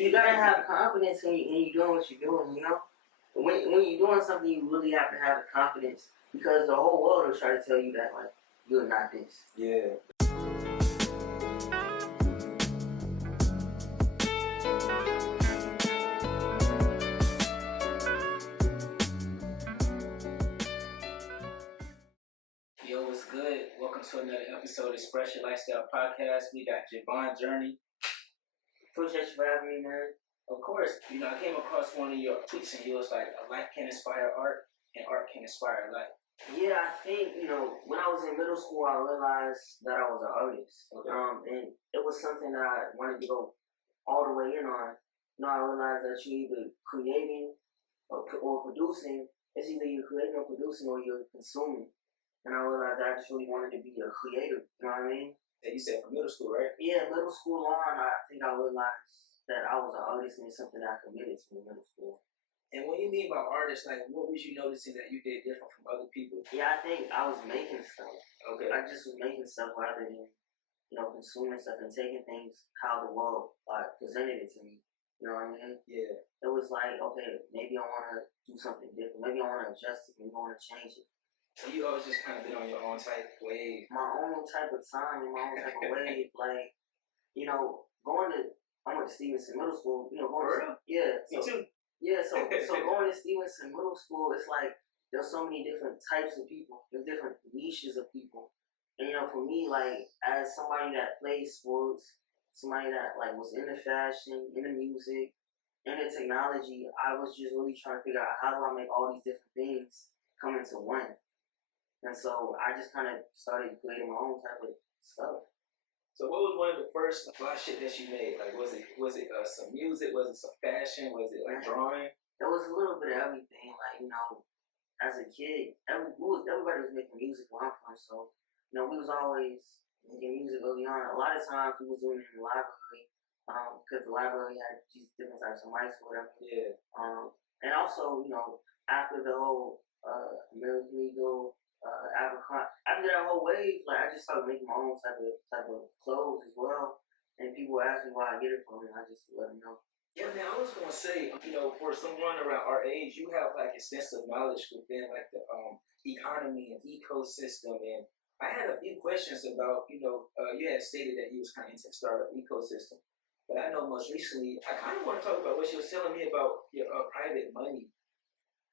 You gotta have confidence when you're doing what you're doing, you know? When you're doing something, you really have to have the confidence because the whole world will try to tell you that, like, you're not this. Yeah. Yo, what's good? Welcome to another episode of Express Your Lifestyle Podcast. We got Javon Journey. Appreciate you for having me, man. Of course, I came across one of your tweets and you was like, a life can inspire art and art can inspire life. Yeah, I think, when I was in middle school, I realized that I was an artist. Okay. And it was something that I wanted to go all the way in on. I realized that you're either creating or producing. It's either you're creating or producing or you're consuming. And I realized I just really wanted to be a creator. You know what I mean? And you said from middle school, right? Yeah, middle school on, I think I realized that I was an artist and it's something that I committed to in middle school. And when you mean by artist, like, what was you noticing that you did different from other people? Yeah, I think I was making stuff. Okay. I just was making stuff rather than, consuming stuff and taking things how the world presented it to me. You know what I mean? Yeah. It was like, okay, maybe I want to do something different. Maybe I want to adjust it. Maybe I want to change it. So you always just kind of been on your own type wave. My own type of time, my own type of wave. Like, I went to Stevenson Middle School. For real? Yeah. Me too. Yeah, so going to Stevenson Middle School, it's like there's so many different types of people. There's different niches of people. And for me, like as somebody that plays sports, somebody that like was into fashion, into music, into technology, I was just really trying to figure out how do I make all these different things come into one. And so I just kind of started creating my own type of stuff. So what was one of the first fly shit that you made? Like, was it some music? Was it some fashion? Was it like drawing? There was a little bit of everything. Like, as a kid, everybody was making music where I'm from. So, we was always making music early on. A lot of times we was doing it in the library because the library had these different types of mics or whatever. Yeah. And also, after the whole American Eagle, after that whole wave, like I just started making my own type of clothes as well. And people ask me where I get it from, and I just let them know. Yeah, man, I was gonna say, for someone around our age, you have like extensive knowledge within like the economy and ecosystem. And I had a few questions about, you had stated that you was kind of into the startup ecosystem. But I know most recently, I kind of want to talk about what you were telling me about your private money.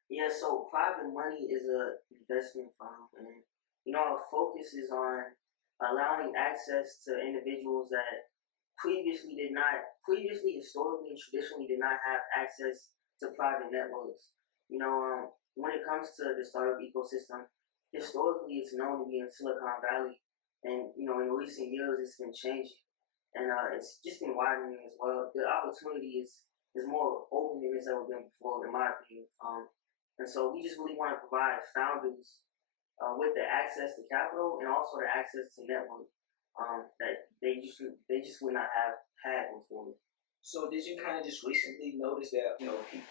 Yeah, so private money is an investment fund, and our focus is on allowing access to individuals that previously, historically, and traditionally did not have access to private networks. When it comes to the startup ecosystem, historically it's known to be in Silicon Valley, and in recent years it's been changing, and it's just been widening as well. The opportunity is more open than it's ever been before, in my opinion. And so we just really want to provide founders with the access to capital and also the access to network that they just would not have had before. So did you kind of just recently notice that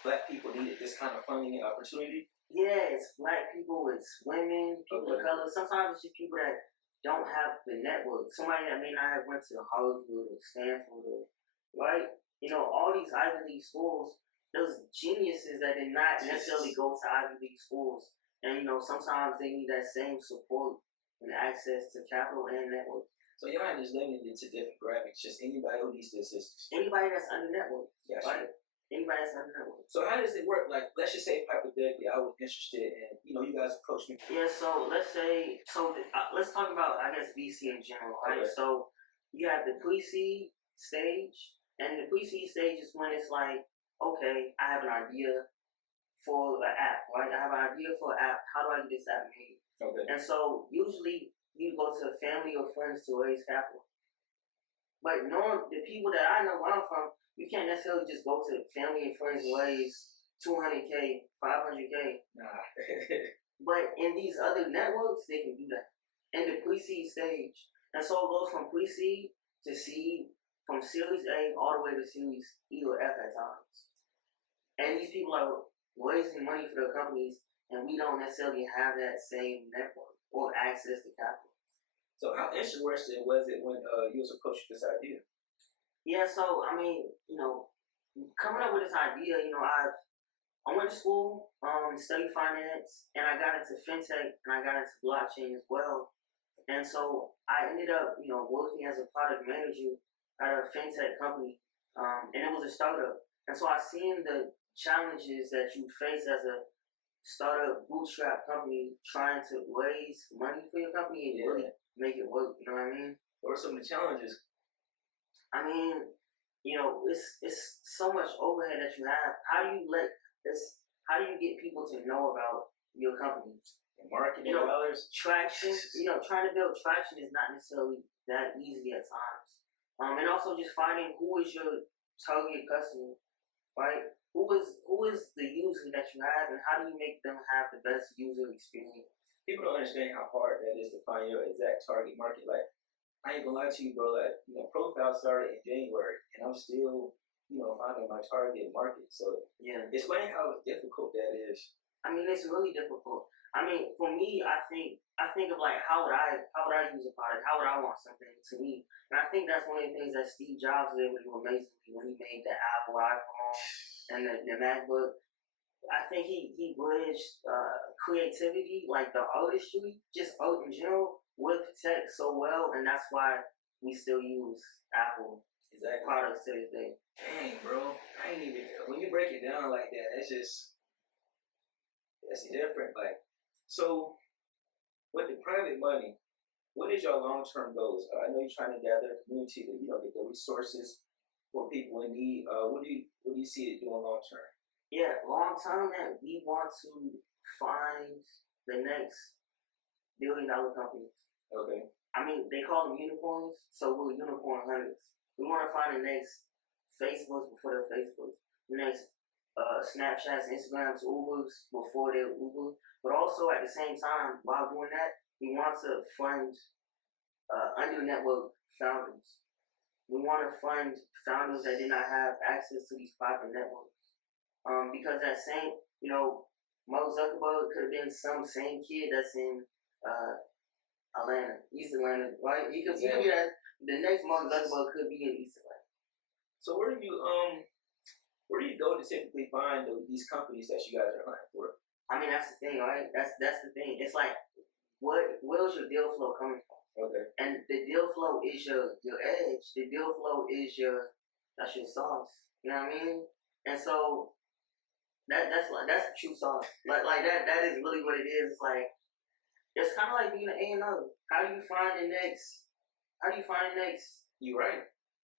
Black people needed this kind of funding and opportunity? Yeah, it's Black people, it's women, people of color. Sometimes it's just people that don't have the network. Somebody that may not have went to Harvard or Stanford or right. All these Ivy League schools. Those geniuses that did not necessarily go to Ivy League schools. And, sometimes they need that same support and access to capital and network. So you're not just limited to different graphics, just anybody who needs the assistance. Anybody that's under network. Yeah, right? Anybody that's under network. So how does it work? Like, let's just say hypothetically, I was interested and, you guys approached me. Yeah, so let's talk about, I guess, VC in general, right? Okay. So you have the pre-seed stage, and the pre-seed stage is when it's like, okay, I have an idea for an app, right? I have an idea for an app. How do I get this app made? Okay. And so usually you go to family or friends to raise capital. But the people that I know where I'm from, you can't necessarily just go to family and friends and raise $200K, $500K. Nah. But in these other networks, they can do that in the pre-seed stage. And so it goes from pre-seed to seed, from Series A all the way to Series E or F at times. And these people are raising money for their companies, and we don't necessarily have that same network or access to capital. So how interesting was it when you was approached with this idea? Yeah, so I mean, coming up with this idea, I went to school, studied finance, and I got into fintech and I got into blockchain as well. And so I ended up, working as a product manager at a fintech company, and it was a startup. And so I seen the challenges that you face as a startup bootstrap company trying to raise money for your company and really make it work. You know what I mean? What are some of the challenges? I mean, it's so much overhead that you have. How do you let this? How do you get people to know about your company? Marketing dollars, traction. Trying to build traction is not necessarily that easy at times. And also just finding who is your target customer, right? Who is the user that you have, and how do you make them have the best user experience? People don't understand how hard that is to find your exact target market. Like, I ain't gonna lie to you, bro. Like, profile started in January, and I'm still, finding my target market. So yeah, explain how difficult that is. I mean, it's really difficult. I mean, for me, I think of like how would I use a product? How would I want something to me? And I think that's one of the things that Steve Jobs was able to do amazingly when he made the Apple iPhone and the MacBook. I think he bridged creativity, like the artistry, just art in general, with tech so well, and that's why we still use Apple products to this day. Dang, bro, I ain't even. When you break it down like that, that's different. Like, so with the private money, what is your long-term goals? I know you're trying to gather a community to, get the resources for people in need. What do you see it doing long term? Yeah, long term, man, we want to find the next $1 billion companies. Okay. I mean, they call them unicorns, so we're unicorn hunters. We want to find the next Facebooks before they're Facebooks, the next Snapchats, Instagrams, Ubers before they're Uber. But also at the same time, while doing that, we want to fund under-network founders. We want to fund founders that did not have access to these private networks. Because that same, Mark Zuckerberg could have been some same kid that's in Atlanta, East Atlanta, right? He could be that. The next Mark Zuckerberg could be in East Atlanta. So where do you go to typically find these companies that you guys are hiring for? I mean, that's the thing, right? That's the thing. It's like, where's your deal flow coming from? Okay. And the deal flow is your edge. The deal flow is that's your sauce. You know what I mean? And so that's the true sauce. Like that is really what it is. It's like, it's kind of like being an A&O. How do you find the next? You're right.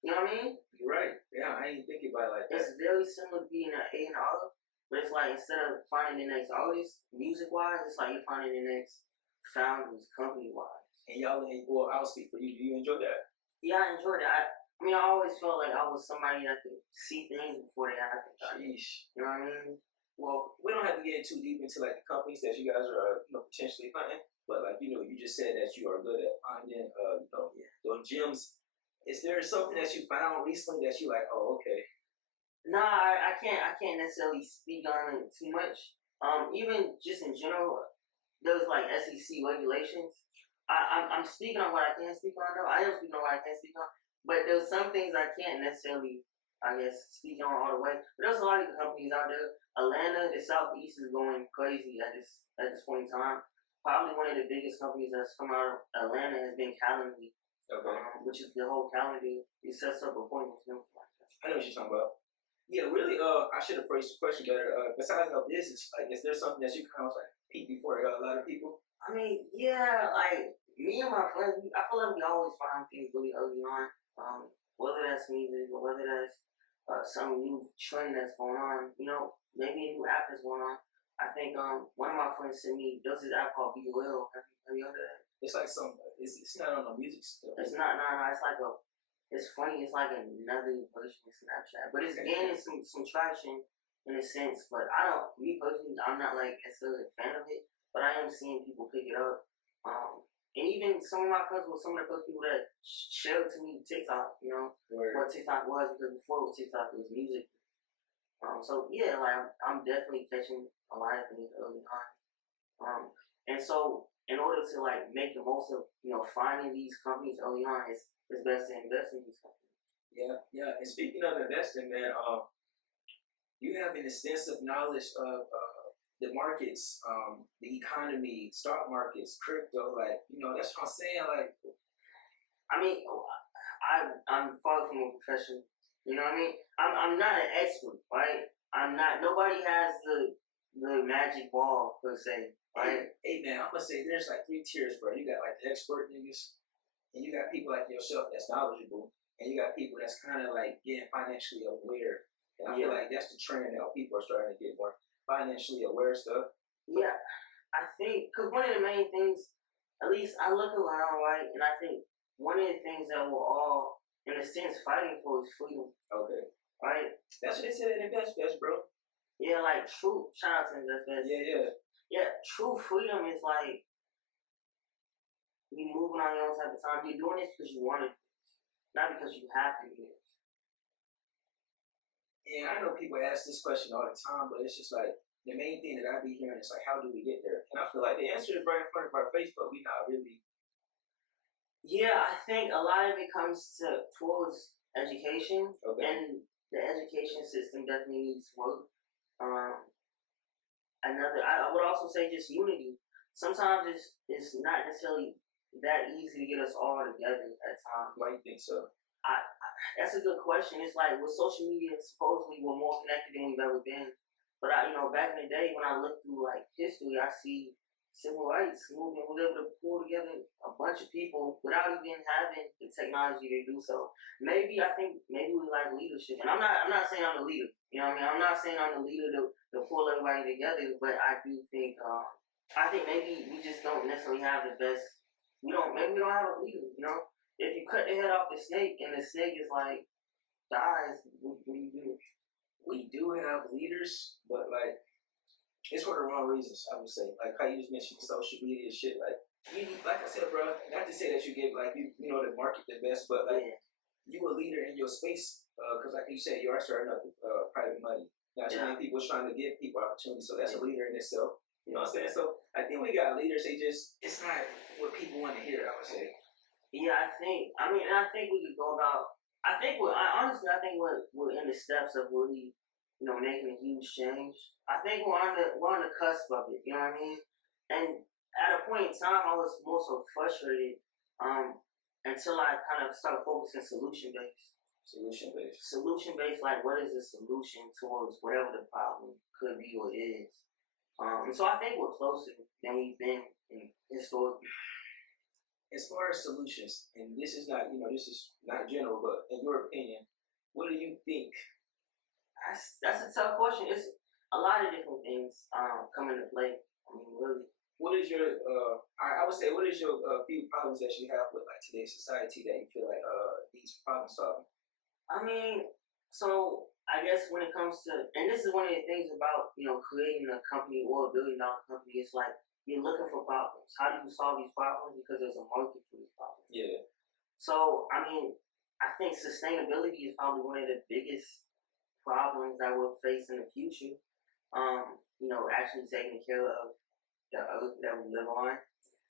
You know what I mean? You're right. Yeah, I ain't thinking about it like that. It's very similar to being an A&R, but it's like instead of finding the next artist, music-wise, it's like you're finding the next founders, company-wise. And y'all, well, I'll speak for you. Do you enjoy that? Yeah, I enjoyed it. I mean, I always felt like I was somebody that could see things before they happen. Sheesh. You know what I mean? Well, we don't have to get too deep into like the companies that you guys are, potentially finding. But like, you just said that you are good at finding, those gems. Is there something that you found recently that you like? Oh, okay. Nah, I can't necessarily speak on it too much. Even just in general, there's like SEC regulations. I'm speaking on what I can speak on though. I am speaking on what I can speak on, but there's some things I can't necessarily, I guess, speak on all the way. But there's a lot of companies out there. Atlanta, the Southeast is going crazy at this point in time. Probably one of the biggest companies that's come out of Atlanta has been Calendly. Okay. Which is the whole calendar. It sets up appointments. I know what you're talking about. Yeah, really. I should have phrased the question better. Besides our business, like, is there something that you kind of like peep before a lot of people? I mean, yeah, like me and my friends, I feel like we always find things really early on. Whether that's music or whether that's some new trend that's going on. Maybe a new app that's going on. I think one of my friends sent me. There's this app called Be Real. Have you heard of that? It's like it's not on the music stuff. It's not. No. It's like it's funny. It's like another version of Snapchat, but it's gaining some traction in a sense. But me personally, I'm not like necessarily a fan of it. But I am seeing people pick it up. And even some of my friends were some of the first people that shared to me TikTok. What TikTok was, because before TikTok it was music. So yeah, like I'm definitely catching a lot of things early on. And so in order to like make the most of finding these companies early on, it's best to invest in these companies. Yeah. And speaking of investing, man, you have an extensive knowledge of the markets, the economy, stock markets, crypto. Like, that's what I'm saying. Like, I mean, I'm far from a professional. You know what I mean? I'm not an expert, right? I'm not. Nobody has the magic ball per se, right? Hey man, I'm gonna say there's like 3 tiers, bro. You got like the expert niggas, and you got people like yourself that's knowledgeable, and you got people that's kind of like getting financially aware. And I feel like that's the trend now. People are starting to get more financially aware stuff. Yeah, I think because one of the main things, at least I look around, right, and I think one of the things that we're all, in a sense, fighting for is freedom. Okay. Right? That's what they said in Invest Best, bro. Yeah, like true. Shout out to Invest Best. Yeah, true freedom is like you moving on your own type of time. You're doing this because you want it, not because you have to do it. And I know people ask this question all the time, but it's just like the main thing that I be hearing is like, how do we get there? And I feel like the answer is right in front of our face, but we not really. Yeah, I think a lot of it comes towards education, and the education system definitely needs work. I would also say just unity. Sometimes it's not necessarily that easy to get us all together at times. Why do you think so? That's a good question. It's like with social media, supposedly we're more connected than we've ever been. But back in the day when I look through like history, I see civil rights movement was able to pull together a bunch of people without even having the technology to do so. Maybe we like leadership, and I'm not saying I'm the leader. You know what I mean? I'm not saying I'm the leader to pull everybody together, but I do think maybe we just don't necessarily have the best. Maybe we don't have a leader. You know, if you cut the head off the snake and the snake is like dies, what do you do? We do have leaders, but like it's for the wrong reasons. I would say, like how you just mentioned social media shit. Like like I said, bro. Not to say that you give like you the market the best, but like you a leader in your space. Because like you said, you are starting up with private money. Not too many people trying to give people opportunities, so that's a leader in itself. You know what I'm saying? So I think we got leaders. It's not what people want to hear. I would say. Yeah, I think we could go about. I think we're in the steps of really, making a huge change. I think we're on the cusp of it. You know what I mean? And at a point in time, I was more so frustrated until I kind of started focusing solution based. Solution based, like what is the solution towards whatever the problem could be or is. And so I think we're closer than we've been historically. As far as solutions, and this is not general, but in your opinion, what do you think? That's a tough question. It's a lot of different things come into play. I mean, really. What is your I would say, what is your few problems that you have with like today's society that you feel like these problem solving? I mean, so I guess when it comes to, and this is one of the things about creating a company or a $1 billion company, it's like you're looking for problems. How do you solve these problems? Because there's a market for these problems. Yeah. So I mean, I think sustainability is probably one of the biggest problems that we'll face in the future. Actually taking care of the earth that we live on.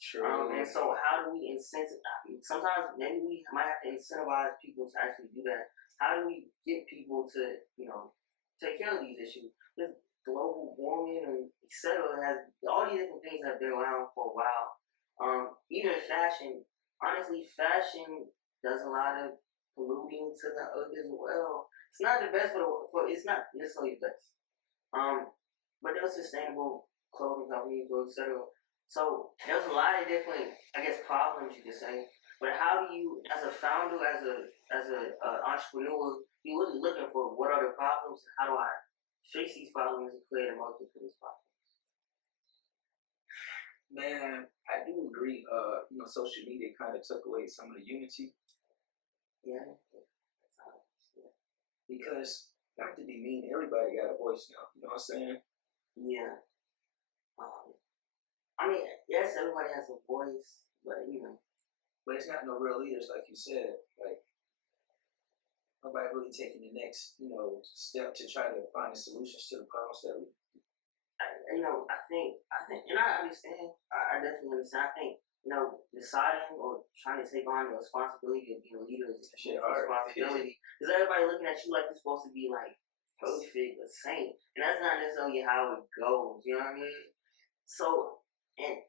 True. And so how do we incentivize? Sometimes maybe we might have to incentivize people to actually do that. How do we get people to, take care of these issues? This global warming and etc. has all these different things have been around for a while. Even fashion, honestly, fashion does a lot of polluting to the earth as well. It's not the best it's not necessarily the best. But there's sustainable clothing companies or etc. So there's a lot of different, I guess, problems you could say. But how do you, as a founder, as a entrepreneur, you're really looking for what are the problems and how do I fix these problems and create a market for these problems? Man, I do agree. Social media kind of took away some of the unity. Yeah. Because not to be mean, everybody got a voice now. You know what I'm saying? Yeah. I mean, yes, everybody has a voice, but But it's not no real leaders, like you said. Like nobody really taking the next, step to try to find the solutions to the problems that we. I think, and I understand. I definitely understand. I think, deciding or trying to take on the responsibility of being a leader is a responsibility. Because everybody looking at you like you're supposed to be like perfect, a same, and that's not necessarily how it goes. You know what I mean? So, and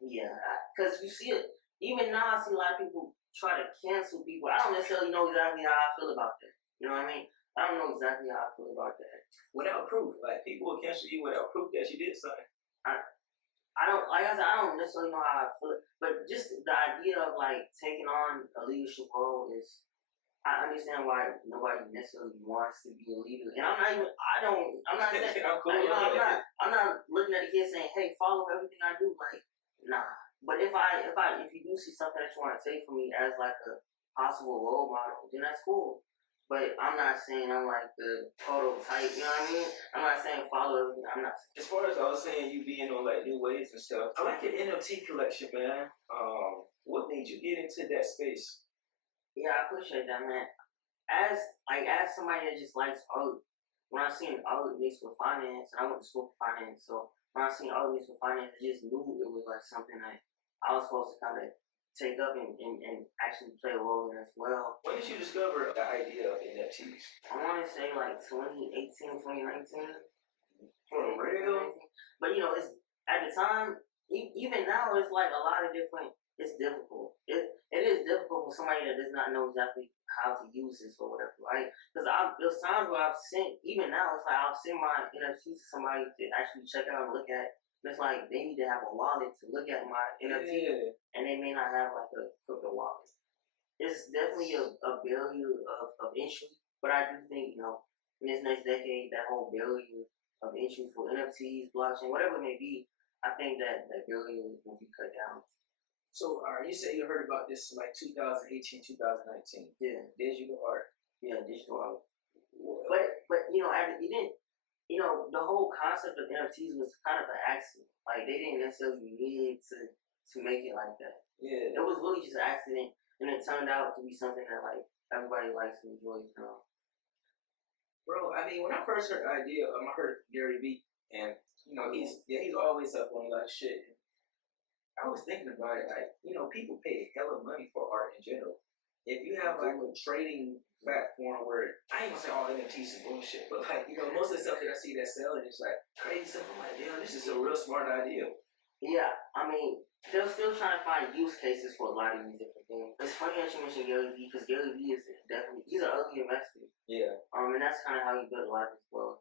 yeah, because you see it even now. I see a lot of people try to cancel people. I don't necessarily know exactly how I feel about that. You know what I mean? I don't know exactly how I feel about that. Without proof, like people will cancel you without proof that you did something. I don't like I said, I don't necessarily know how I feel, but just the idea of like taking on a leadership role is. I understand why nobody necessarily wants to be a leader, and I'm not even. I'm not saying. I'm cool. I'm not looking at the kid saying, "Hey, follow everything I do." Like, nah. But if you do see something that you want to take from me as like a possible role model, then that's cool. But I'm not saying I'm like the prototype. You know what I mean? I'm not saying follow everything. I'm not. As far as I was saying, you being on like new ways and stuff. I like your NFT collection, man. What made you get into that space? Yeah, I appreciate that, man. As somebody that just likes art, when I seen art mixed with finance, and I went to school for finance, so when I seen art mixed with finance, I just knew it was like something that I was supposed to kind of take up and actually play a role in as well. When did you discover the idea of NFTs? I want to say like 2018, 2019. For real? But you know, it's at the time, even now, it's like a lot of different. It's difficult. It is difficult for somebody that does not know exactly how to use this or whatever, right? Because there's times where I've sent, even now, it's like I'll send my NFTs to somebody to actually check out and look at. And it's like they need to have a wallet to look at my NFT, and they may not have like a crypto wallet. It's definitely a barrier of entry, but I do think, you know, in this next decade, that whole barrier of entry for NFTs, blockchain, whatever it may be, I think that barrier will be cut down. So, you say you heard about this like 2018, 2019. Yeah. Digital art. Yeah, digital art. But you know, it didn't. You know, the whole concept of NFTs was kind of an accident. Like they didn't necessarily mean to make it like that. Yeah. It was really just an accident, and it turned out to be something that like everybody likes and enjoys. You know. Bro, I mean, when I first heard the idea, I heard Gary Vee, and you know, he's always up on like shit. I was thinking about it, like, you know, people pay hella money for art in general. If you have like a trading platform where I ain't gonna say all NFTs is bullshit, but like, you know, most of the stuff that I see that's selling is like crazy stuff. I'm like, damn, this is a real smart idea. Yeah, I mean, they're still trying to find use cases for a lot of these different things. It's funny that you mentioned Gary Vee because Gary Vee is definitely he's an early investor. Yeah. And that's kind of how he built a lot of his wealth.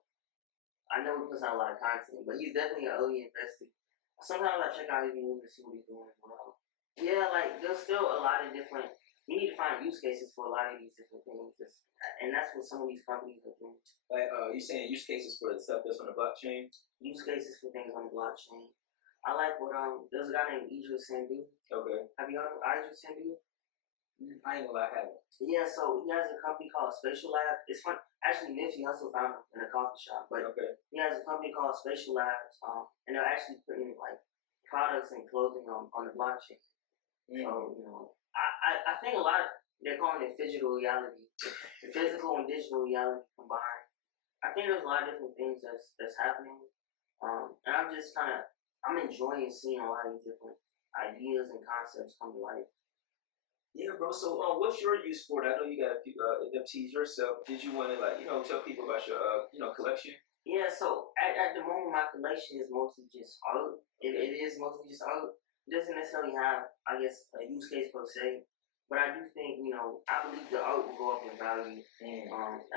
I know he puts out a lot of content, but he's definitely an early investor. Sometimes I check out his moves and see what he's doing as well. Yeah, like there's still a lot of different. We need to find use cases for a lot of these different things, and that's what some of these companies are doing. Like, you saying use cases for the stuff that's on the blockchain? Use cases for things on the blockchain. I like what there's a guy named Idris Sandu. Okay. Have you heard of Idris Sandu? I ain't gonna lie, I haven't. Yeah, so he has a company called Spatial Lab. It's fun. Actually, Nipsey Hussle found him in a coffee shop, but okay. He has a company called Spatial Labs, and they're actually putting like products and clothing on the blockchain. Mm-hmm. So you know, I think a lot they're calling it digital reality, physical and digital reality combined. I think there's a lot of different things that's happening, and I'm enjoying seeing a lot of these different ideas and concepts come to life. Yeah, bro. So, what's your use for it? I know you got a few NFTs yourself. Did you want to tell people about your collection? Yeah. So at the moment, my collection is mostly just art. It is mostly just art. It doesn't necessarily have, I guess, a use case per se. But I do think, I believe the art will go up in value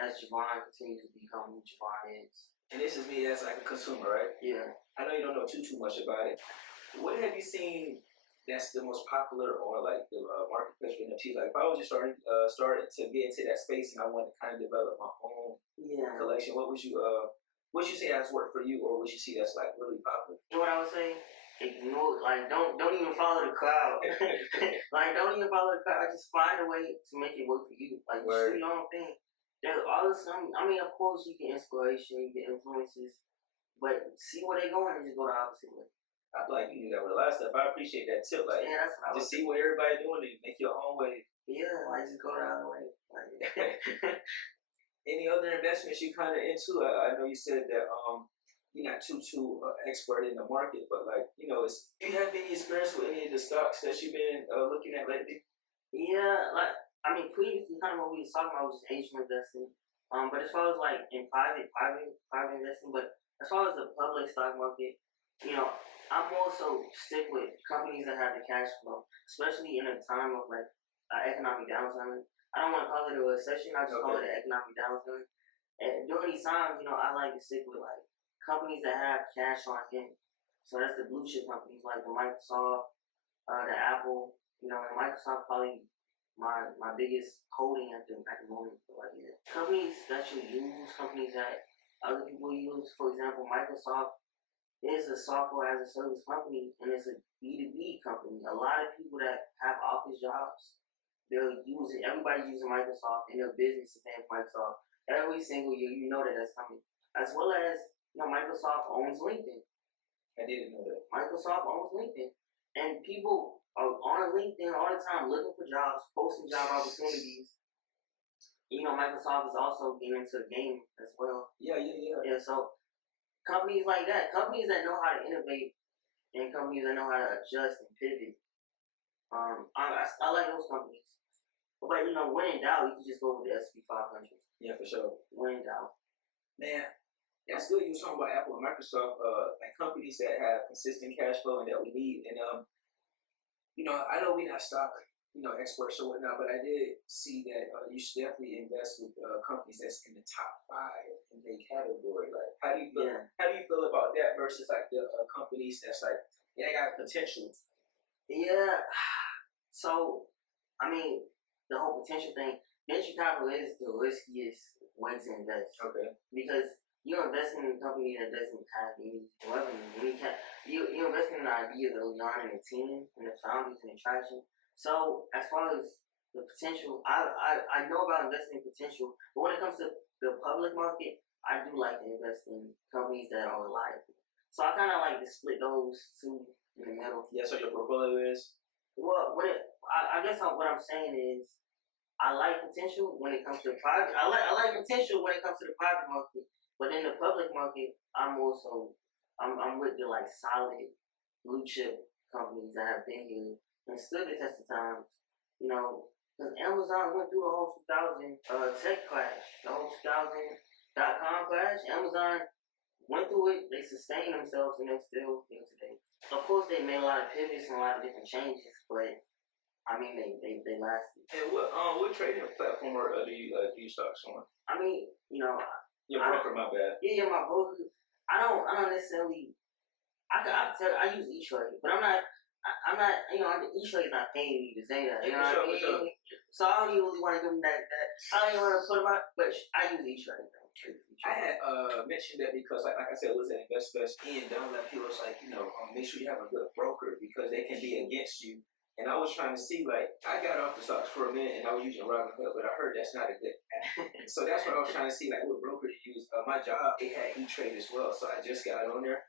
as Javon continues to become who Javon is. And this is me as like a consumer, right? Yeah. I know you don't know too much about it. What have you seen that's the most popular or like the marketplace for NFTs? Like if I was just started to get into that space and I wanted to kind of develop my own collection, what would you say has worked for you, or what you see that's like really popular? You know what I would say? Ignore, like don't even follow the crowd. Like don't even follow the crowd. Just find a way to make it work for you. Like just do your own thing. There's always some. I mean, of course you get inspiration, you get influences, but see where they're going and just go the opposite way. I feel like you do that with a lot of stuff. I appreciate that tip. Like, yeah, that's what just see what everybody's doing and make your own way. Yeah, like just go the other way. Like, any other investments you kind of into? I know you said that you're not too expert in the market, but like do you have any experience with any of the stocks that you've been looking at lately? Yeah, like I mean, previously, kind of what we was talking about was just angel investing. But as far as like in private investing, but as far as the public stock market, you know, I'm also stick with companies that have the cash flow, especially in a time of like economic downturn. I don't want to call it a recession. I just call it an economic downturn. And during these times, I like to stick with like companies that have cash on hand. So that's the blue chip companies like the Microsoft, the Apple. And Microsoft probably my biggest holding at the moment. So like, yeah. Companies that you use, companies that other people use. For example, Microsoft is a software as a service company, and it's a B2B company. A lot of people that have office jobs, they'll use it. Everybody's using Microsoft, and their business is paying Microsoft every single year. You know that's coming. As well as Microsoft owns LinkedIn. I didn't know that. Microsoft owns LinkedIn, and people are on LinkedIn all the time looking for jobs, posting job opportunities. Microsoft is also getting into the game as well. Yeah. Yeah, so companies like that, companies that know how to innovate, and companies that know how to adjust and pivot. I like those companies. But when in doubt, you can just go with the SP 500. Yeah, for sure. When in doubt. Man, that's good. You were talking about Apple and Microsoft, like companies that have consistent cash flow and that we need. And I know we're not stock, experts or whatnot, but I did see that you should definitely invest with companies that's in the top 5 in their category. Like, how do you feel? Yeah. How do you feel about that versus like the companies that's like they got potential? Yeah. So, I mean, the whole potential thing. Venture capital is the riskiest way to invest. Okay. Because you're investing in a company that doesn't have any revenue. You're investing in the ideas early on in the team and the founders and the traction. So as far as the potential, I know about investing in potential, but when it comes to the public market, I do like to invest in companies that are reliable. So I kind of like to split those two in the middle. Yeah. So your portfolio is. Well, I guess what I'm saying is I like potential when it comes to private. I like potential when it comes to the private market, but in the public market, I'm with the like solid blue chip companies that have been here and stood the test of time. Because Amazon went through the whole 2000 tech crash, the whole 2000.com crash. Amazon went through it. They sustained themselves, and they're still here today. Of course, they made a lot of pivots and a lot of different changes, but I mean, they lasted. And what trading platform do you stocks on? I mean, Your broker, my bad. Yeah, my broker. I don't necessarily. I use E-Trade, but I'm not. E-Trade is not paying me to say that. You know what I mean? Sure. So I don't even really want to give them that. I don't even want to put them out, but I use E-Trade. I had mentioned that because, like I said, it was at InvestFest, and down that he was like, make sure you have a good broker because they can be against you. And I was trying to see, like, I got off the stocks for a minute and I was using Robinhood, but I heard that's not a good app. So that's what I was trying to see, like, what broker to use. My job, they had E-Trade as well, so I just got on there.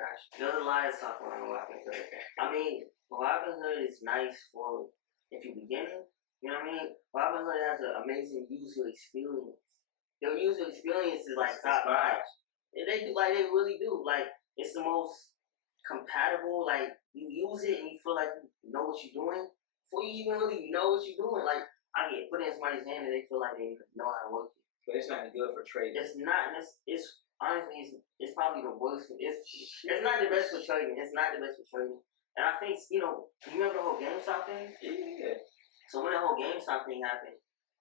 Gosh. There's a lot of talk on Robinhood. I mean, Robinhood is nice for if you're beginning. You know what I mean? Robinhood has an amazing user experience. Their user experience is like top notch. They do, like, they really do. Like, it's the most compatible. Like, you use it and you feel like you know what you're doing before you even really know what you're doing. Like, I get put in somebody's hand and they feel like they know how to work it. But it's not good for trading. It's not. It's honestly, it's probably the worst. It's not the best for trading. It's not the best for trading. And I think you remember the whole GameStop thing? Yeah. So when the whole GameStop thing happened,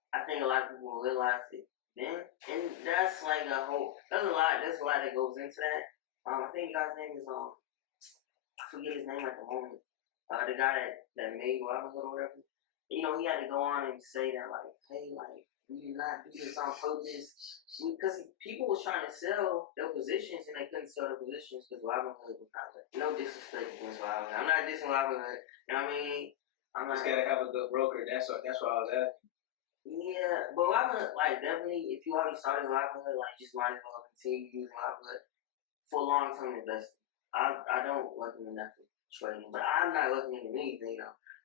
I think a lot of people realized it then, and that's like there's a lot that goes into that. I think the guy's name is I forget his name at the moment. The guy that made Robinhood or whatever. He had to go on and say that, like, hey, like, we did not do this on purpose. Because people was trying to sell their positions and they couldn't sell their positions because Robinhood was not like, no disrespect against Robinhood. I'm not dissing Robinhood. You know what I mean? Just gotta have a good broker. That's why I was asking. Yeah, but Robinhood, like, definitely, if you already started Robinhood, like, just might as well continue using Robinhood for long-term investing. I don't recommend that for trading, but I'm not recommending anything,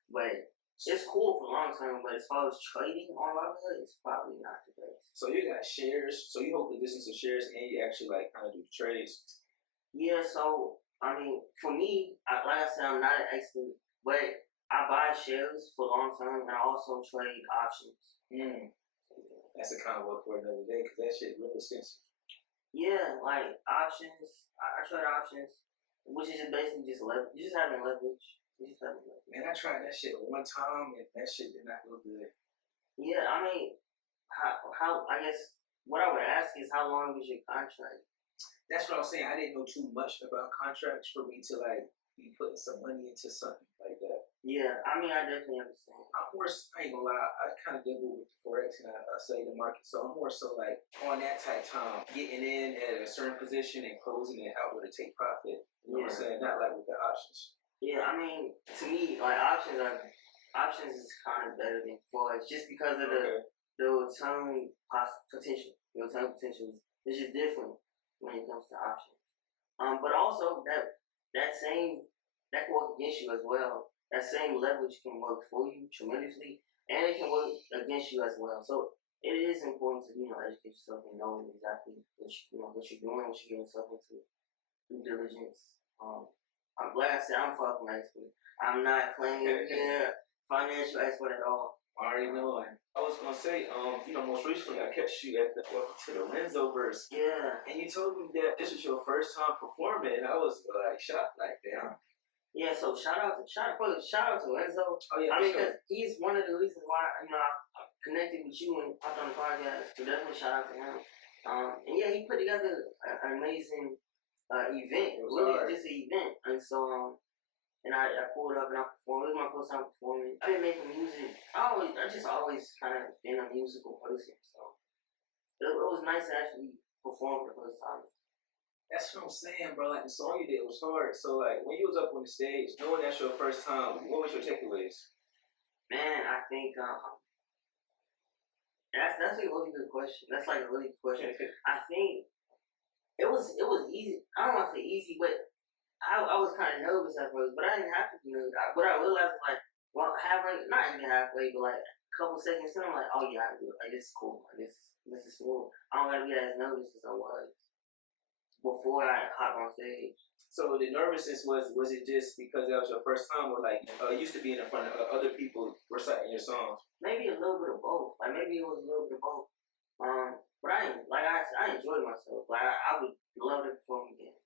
But it's cool for long term, but as far as trading on Robinhood, it's probably not the best. So you got shares. So you hold the business of shares, and you actually like kind of do trades. Yeah. So I mean, for me, like I said, I'm not an expert, but I buy shares for long term, and I also trade options. That's a combo for another day because that shit really expensive. Yeah, like options. I tried options, which is basically just leverage. You just having leverage. You just having leverage. Man, I tried that shit one time and that shit did not go good. Yeah, I mean, how I guess what I would ask is how long was your contract? That's what I was saying. I didn't know too much about contracts for me to like be putting some money into something like that. Yeah, I mean, I definitely understand. I'm more, I ain't gonna lie, I kind of dabble with the forex and I study the market, so I'm more so like on that type time, getting in at a certain position and closing it out where to take profit. You know what I'm saying? Not like with the options. Yeah, I mean, to me, like options is kind of better than forex just because of the return potential. The return potential is just different when it comes to options. But also that can work against you as well. That same leverage can work for you tremendously, and it can work against you as well. So it is important to educate yourself and know exactly what you're doing, what you're getting yourself into. Due diligence. I'm glad I said I'm fucking expert. I'm not claiming to be a financial expert at all. I already know. I was gonna say, most recently I catch you at the Welcome to the Renzo verse. Yeah. And you told me that this was your first time performing, and I was like shocked, like damn. Yeah, so shout out to Renzo. Oh yeah, I mean, because he's one of the reasons why I connected with you and popped on the podcast. So definitely shout out to him. And yeah, he put together an amazing event. Really, just an event. And so and I pulled up and I performed. It was my first time performing. I've been making music. I just always kind of been a musical person. So it was nice to actually perform for the first time. That's what I'm saying, bro. Like the song you did was hard. So like when you was up on the stage, knowing that's your first time, what was your takeaways? Man, I think that's a really good question. That's like a really good question. I think it was easy. I don't want to say easy, but I was kind of nervous at first, but I didn't have to be nervous. What I realized was like, well, halfway, not even halfway, but like a couple seconds in, I'm like, oh yeah, I can do it. Like this is cool. Like this is cool. I don't gotta be as nervous as I was before I hopped on stage. So the nervousness was it just because that was your first time, or like used to being in front of other people reciting your songs? Maybe a little bit of both. Like maybe it was a little bit of both. But I enjoyed myself. Like I would love to perform again.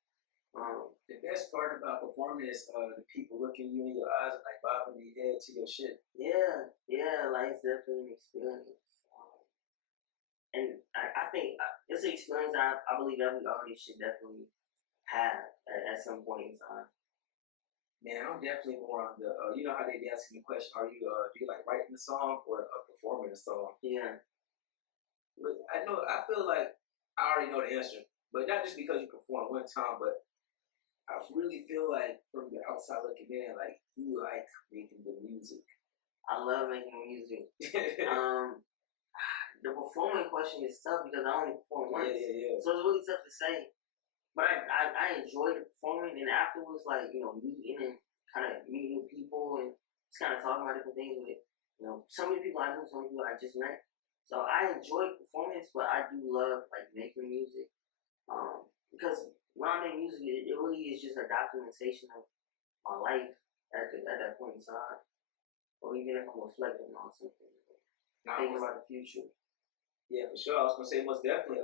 The best part about performing is the people looking you in your eyes and like bobbing their head to your shit. Yeah, like it's definitely an experience. And I think it's an experience I believe every artist should definitely have at some point in time. Man, I'm definitely more on the, you know how they be asking me question, are you, do you like writing the song or performing the song? Yeah. But I feel like I already know the answer, but not just because you perform one time, but I really feel like from the outside looking in, like you like making the music. I love making music. The performing question is tough because I only perform once. Yeah. So it's really tough to say. But I enjoy the performing, and afterwards, like, meeting and kind of meeting people and just kind of talking about different things with, so many people I knew, so many people I just met. So I enjoy performance, but I do love, like, making music. Because when I make music, it really is just a documentation of my life at that point in time. Or even if I'm reflecting on something, thinking about the future. Yeah, for sure. I was gonna say most definitely.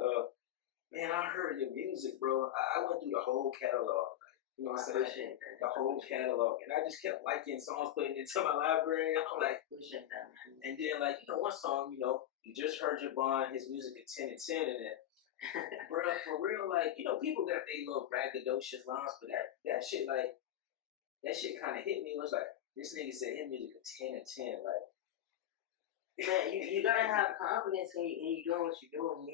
Man, I heard your music, bro. I went through the whole catalog. You know what I'm saying? The whole catalog, and I just kept liking songs, putting it into my library. I'm like, appreciate that, man. And then like one song, you just heard Javon, his music at 10 and 10 in it. Bro, for real, like people got their little braggadocious lines, but that shit kind of hit me. It was like this nigga said his music a 10 and 10, like. Man, you gotta have confidence when you doing what you're doing,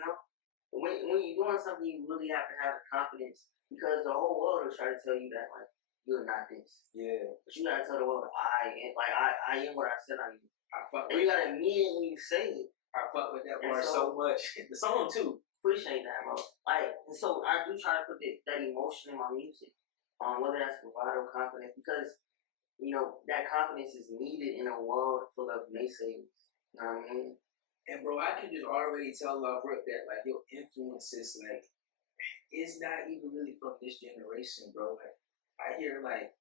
When you're doing something, you really have to have the confidence because the whole world will try to tell you that, like, you're not this. Yeah. But you gotta tell the world, I am what I said I am. And you gotta mean it when you say it. I fuck with that part so much. The song, too. Appreciate that, bro. Like, and so I do try to put that emotion in my music, whether that's bravado or confidence, because, that confidence is needed in a world full of naysayers. You know what I mean? And bro, I can just already tell Love Brooke that like your influences, like, it's not even really from this generation, bro. Like, I hear that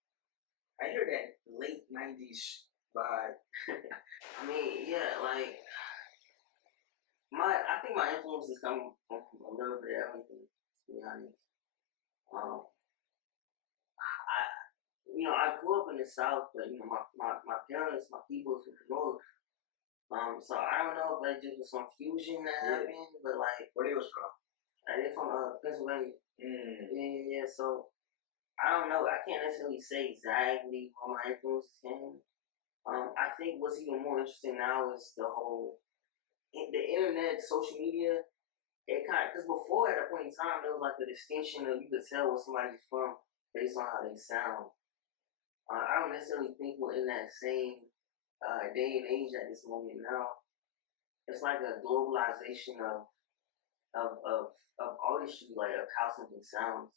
late 90s vibe. I mean, yeah, like I think my influence is coming from a little bit of everything. To be honest, um, I I grew up in the South, but my parents, my people from the North. So I don't know if like just was some fusion that happened, but like Where they was from? they from Pennsylvania. Mm. Yeah. So I don't know. I can't necessarily say exactly where my influences came. I think what's even more interesting now is the internet, social media. It kind of because before at a point in time there was like a distinction of you could tell where somebody's from based on how they sound. I don't necessarily think we're in that same day and age at this moment now. It's like a globalization of of of artistry, like of how something sounds.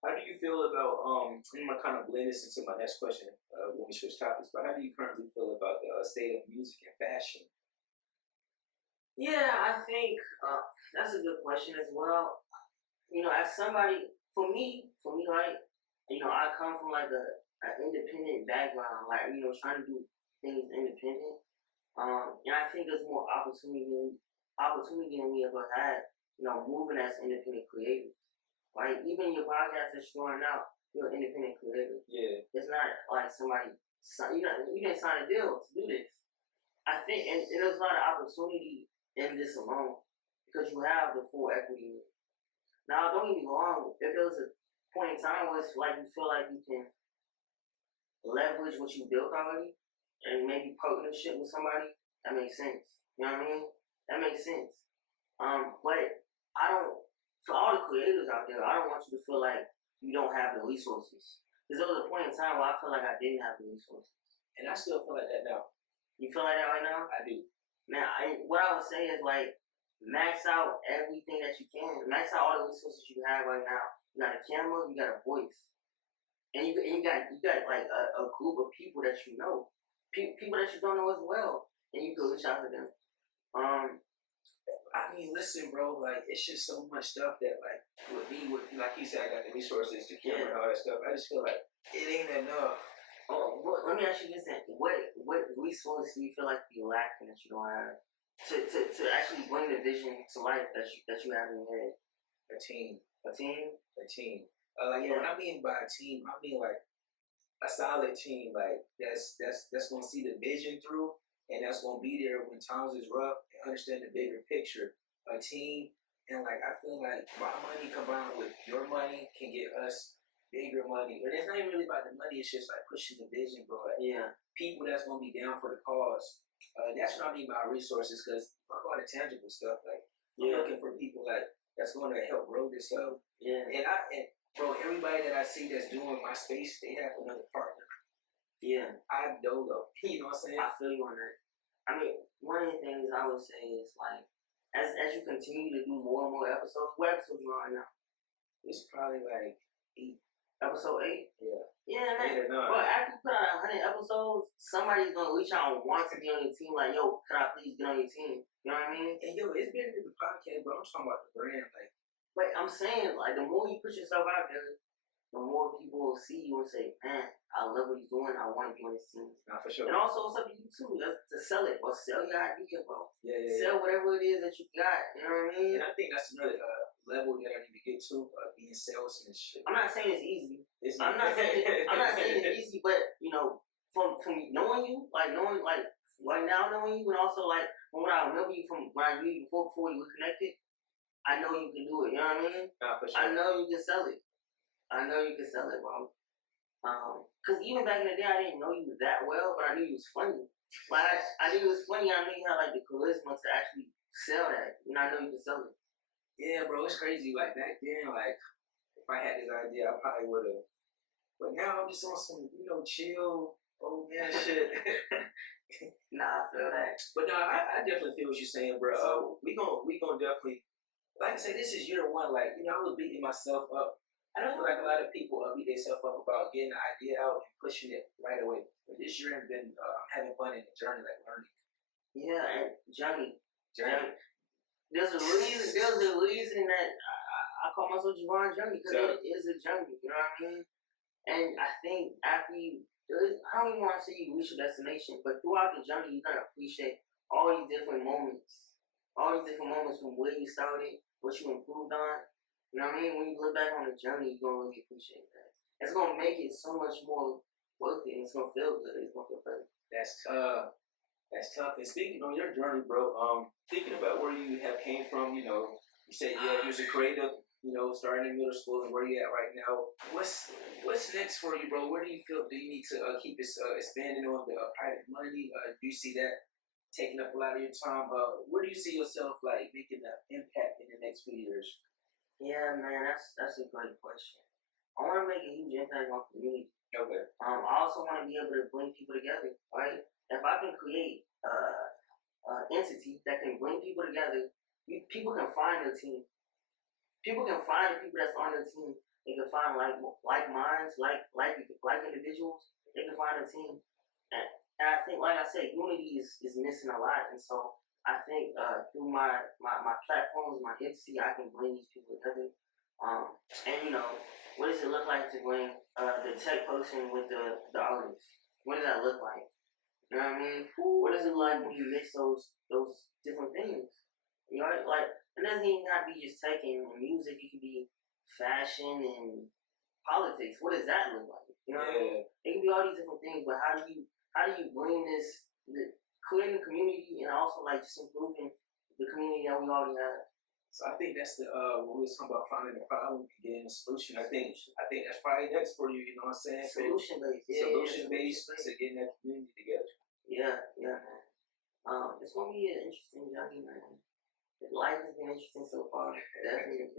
How do you feel about I'm gonna kind of blend this into my next question when we switch topics, but how do you currently feel about the state of music and fashion? Yeah, I think that's a good question as well. As somebody, for me, like, I come from like an independent background, like, trying to do things independent. And I think there's more opportunity than we ever had, moving as independent creators. Like, even your podcast that's showing out, you're an independent creator. Yeah. It's not like you didn't sign a deal to do this. I think, and there's a lot of opportunity in this alone because you have the full equity. Now, don't get me wrong. If there was a point in time where it's like you feel like you can leverage what you built already and maybe partnership with somebody, that makes sense. You know what I mean? That makes sense. But I don't. For all the creators out there, I don't want you to feel like you don't have the resources. Because there was a point in time where I feel like I didn't have the resources. And I still feel like that now. You feel like that right now? I do. Now, what I would say is like max out everything that you can. Max out all the resources you have right now. You got a camera, you got a voice, and you got like a group of people that you know, people that you don't know as well, and you can reach out to them. I mean, listen, bro. Like, it's just so much stuff that, like, with like you said, I got the resources, the camera, and all that stuff. I just feel like it ain't enough. Oh, let me ask you this: then. What resources do you feel like you lacking that you don't have to actually bring the vision to life that you have in your head? A team. A team. A team. Like, when I mean by a team, I mean like a solid team, like that's gonna see the vision through, and that's gonna be there when times is rough and understand the bigger picture. A team, and like I feel like my money combined with your money can get us bigger money. But it's not even really about the money. It's just like pushing the vision, bro. Like, people that's gonna be down for the cause. That's what I mean by resources, because fuck all the tangible stuff. Like, I'm looking for people like that's gonna help grow this stuff. Yeah. And bro, everybody that I see that's doing my space, they have another partner. Yeah. I'm Dolo. You know what I'm saying? I feel you on that. I mean, one of the things I would say is like, as you continue to do more and more episodes, what episode you on right now? It's probably like 8. Episode 8? Yeah. Yeah, man. 8 or 9. Well, after you put out 100 episodes, somebody's gonna reach out and want to be on your team. Like, yo, can I please get on your team? You know what I mean? And yo, it's been in the podcast, bro. I'm talking about the brand, like. But I'm saying, like, the more you put yourself out there, the more people will see you and say, man, I love what he's doing. I want to be on his team. Nah, for sure. And also, it's up to you, too, to sell it, or sell your idea, bro. Yeah. Sell whatever it is that you got. You know what I mean? And I think that's another level that I need to get to, being sales and shit. I'm not saying it's easy. I'm not saying it's easy, but, from knowing you, like, right now knowing you, and also, like, from what I remember you from when I knew you before we were connected, I know you can do it. You know what I mean? Nah, for sure. I know you can sell it. Bro. Because even back in the day, I didn't know you that well, but I knew you was funny. Like, I knew you was funny. I knew you had, like, the charisma to actually sell that. And I know you can sell it. Yeah, bro, it's crazy. Like, back then, like, if I had this idea, I probably would have. But now I'm just on some, chill, old man shit. Nah, I feel that. But nah, I definitely feel what you're saying, bro. We gonna definitely, like I say, this is year one. Like, I was beating myself up. I don't feel like a lot of people beat themselves up about getting the idea out and pushing it right away. But this year I've been having fun in the journey, like learning. Yeah, and journey. There's a reason that I call myself Javon Journey, because it is a journey. You know what I mean? And I think after I don't even want to say you reach your destination, but throughout the journey, you're gonna appreciate all these different moments all these different moments from where you started, what you improved on. You know what I mean? When you look back on the journey, you're gonna really appreciate that. It's gonna make it so much more worth it. It's gonna feel good. It's gonna feel better. That's tough. That's tough. And speaking on your journey, bro, thinking about where you have came from, you said you was a creative, starting in middle school and where you at right now. What's next for you, bro? Where do you feel? Do you need to keep expanding on the private money? Do you see that taking up a lot of your time? Where do you see yourself like making an impact in the next few years? Yeah, man, that's a great question. I want to make a huge impact on the community. Okay. I also want to be able to bring people together, right? If I can create an entity that can bring people together, people can find their team. People can find the people that's on their team. They can find like minds, like individuals. They can find a team, and I think, like I said, unity is missing a lot. And so I think through my platforms, my entity, I can bring these people together. And what does it look like to bring the tech person with the artist? What does that look like? You know what I mean? What does it like when you mix those different things? You know, like it doesn't even have to be just taking music. It could be fashion and politics. What does that look like? You know what I mean? It can be all these different things, but how do you bring creating a community and also like just improving the community that we already have? So I think that's the when we was talking about finding the problem and getting a solution. I think that's probably next for you. You know what I'm saying? Solution based. Yeah, solution based to getting that community together. Yeah, man. It's gonna be an interesting journey, man. Life has been interesting so far. Definitely.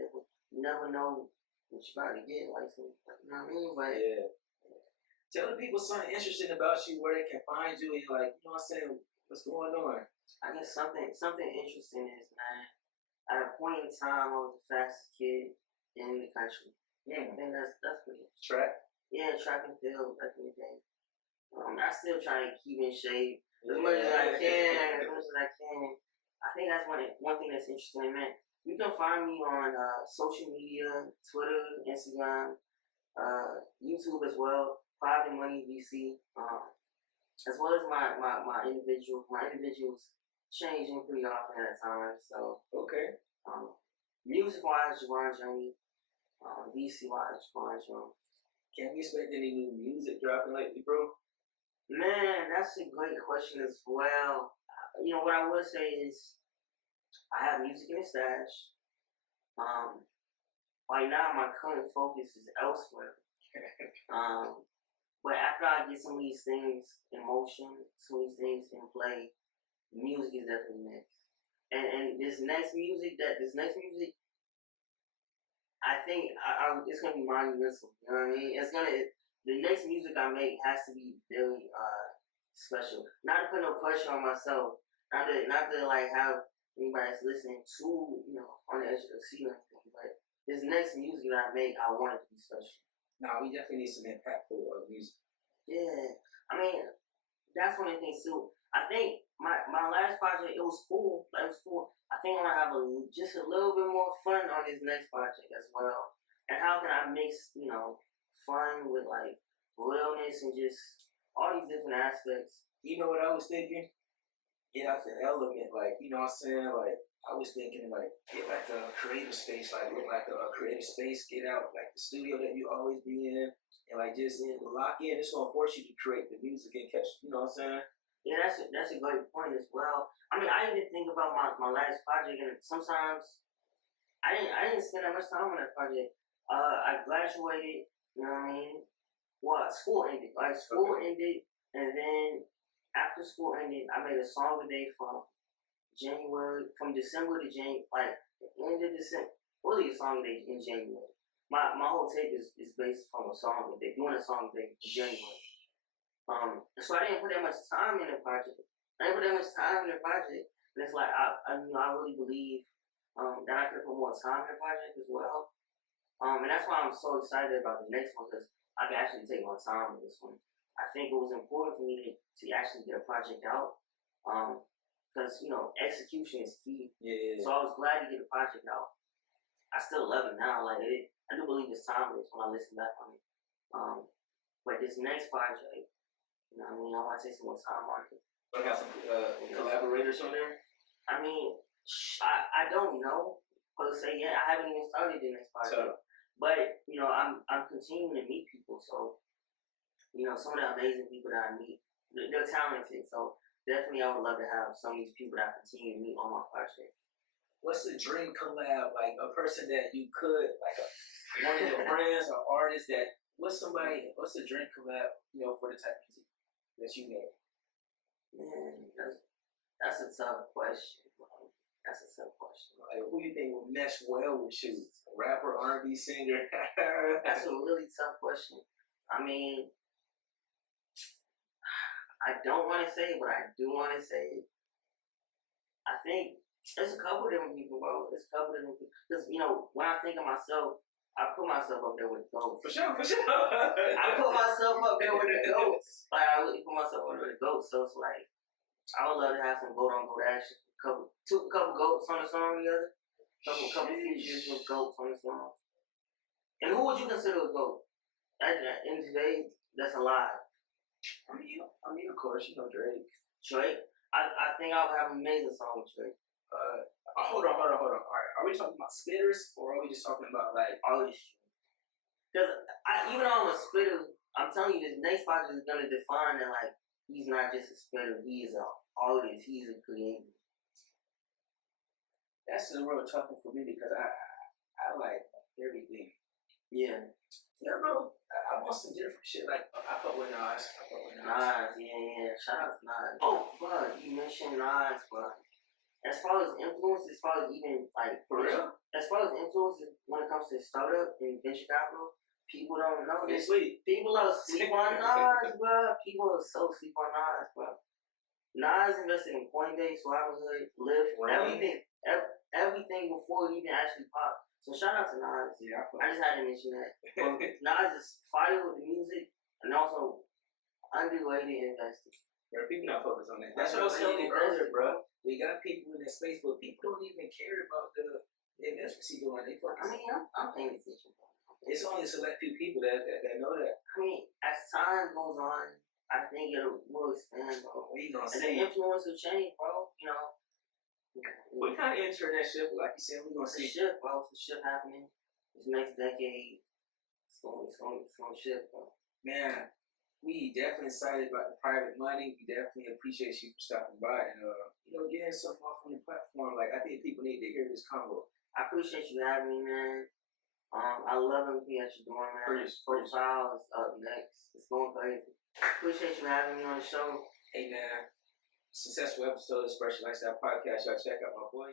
You never know what you're about to get. Like, you know what I mean? But yeah. Tell the people something interesting about you, where they can find you, and like, you know what I'm saying? What's going on? I guess something interesting is, man. At a point in time, I was the fastest kid in the country. Yeah, I think that's pretty. Track. Yeah, track and field back in the day. I still try to keep in shape as much as I can. I think that's one thing that's interesting, man. You can find me on social media, Twitter, Instagram, YouTube as well. Private Money VC, as well as my individuals. My individuals changing pretty often at times. So okay. Music wise, Javon Journey. VC wise, Javon Journey. Can we expect any new music dropping lately, bro? Man, that's a great question as well. What I would say is I have music in the stash. Right now, my current focus is elsewhere. But after I get some of these things in motion, some of these things in play, music is definitely next. And this next music, I think it's gonna be monumental. You know what I mean? The next music I make has to be very special. Not to put no pressure on myself. Not to like have anybody that's listening to on the edge of the seat or anything. But this next music that I make, I want it to be special. No, we definitely need some impactful music. Yeah, I mean that's one of the things too. I think my last project, it was cool. It was cool. I think I'm gonna have just a little bit more fun on this next project as well. And how can I mix, fun with like realness and just all these different aspects? You know what I was thinking? Get out the element, like, you know what I'm saying? Like, I was thinking, like, get like a creative space, like, look like a creative space, get out, like, the studio that you always be in, and, like, just lock in. It's gonna force you to create the music and catch, you know what I'm saying? Yeah, that's a great point as well. I mean, I even think about my last project, and sometimes I didn't spend that much time on that project. I graduated, you know what I mean? Well, school ended. Like school ended, and then after school ended, I made a song a day from December to January, like the end of December. Really, a song a day in January. My whole tape is based from a song a day, doing a song a day in January. So I didn't put that much time in the project. And it's like I really believe that I could put more time in the project as well. And that's why I'm so excited about the next one because I can actually take my time with this one. I think it was important for me to actually get a project out. Because execution is key. Yeah. So I was glad to get the project out. I still love it now. Like I do believe it's timeless when I listen back on it. But this next project, you know what I mean? I want to take some more time on it. You have some collaborators on there? I mean, I don't know. Per se, yeah, I haven't even started the next project. But I'm continuing to meet people. So some of the amazing people that I meet, they're talented. So definitely, I would love to have some of these people that I continue to meet on my project. What's the dream collab? Like a person that you could, like one of your friends or artists that. What's the dream collab? For the type of music that you make. Man, that's a tough question. That's a tough question. Like, who you think would mesh well with you? A rapper, R&B singer? That's a really tough question. I mean, I don't want to say it, but I do want to say it. I think there's a couple different people, bro. There's a couple different people. Because, when I think of myself, I put myself up there with the GOATs. For sure. I put myself up there with the GOATs. Like, I really put myself up there with the GOATs. So it's like, I would love to have some GOAT-on-GOAT action. A couple GOATs on the song together. Couple features with GOATs on the song. And who would you consider a GOAT? In today, that's a lie. I mean, of course, Drake. Drake? I think I would have an amazing song with Drake. Hold on. All right, are we talking about spitters or are we just talking about like artistry? Because even though I'm a spitter, I'm telling you, this next project is gonna define that like he's not just a spitter, he is an artist, he's a creator. That's the real tough one for me because I like everything. Yeah. Yeah, bro. I want some different shit. Like I fuck with Nas. Yeah. Shout out to Nas. Oh, bro, you mentioned Nas, bro. As far as influence, as far as even like for real, as far as influence when it comes to startup and venture capital, people don't know this. People are sleep on Nas, bro. People are so sleep on Nas, bro. Nas invested in Coinbase, Robinhood, Lyft, everything before it even actually popped. So shout out to Nas. Yeah, I just had to mention that. Nas is fire with the music and also underrated investor. There are people not focused on that. That's what I was telling you earlier, bro. We got people in that space, but people don't even care about the investments he's doing. They focus. I mean, I'm paying attention. It's only a select few people that know that. I mean, as time goes on, I think it will expand, bro. We gonna see. And the influence will change, bro. We kind of entering that shift, like you said. We gonna see shift, bro. It's a shift happening. This next decade, it's gonna shift, bro. Man, we definitely excited about the private money. We definitely appreciate you for stopping by and getting something off on the platform. Like I think people need to hear this convo. I appreciate you having me, man. I love everything that you're doing, man. Profile is up next. It's going crazy. Appreciate you having me on the show. Hey, man. Successful episode of urLifestyle Podcast. Y'all check out my boy.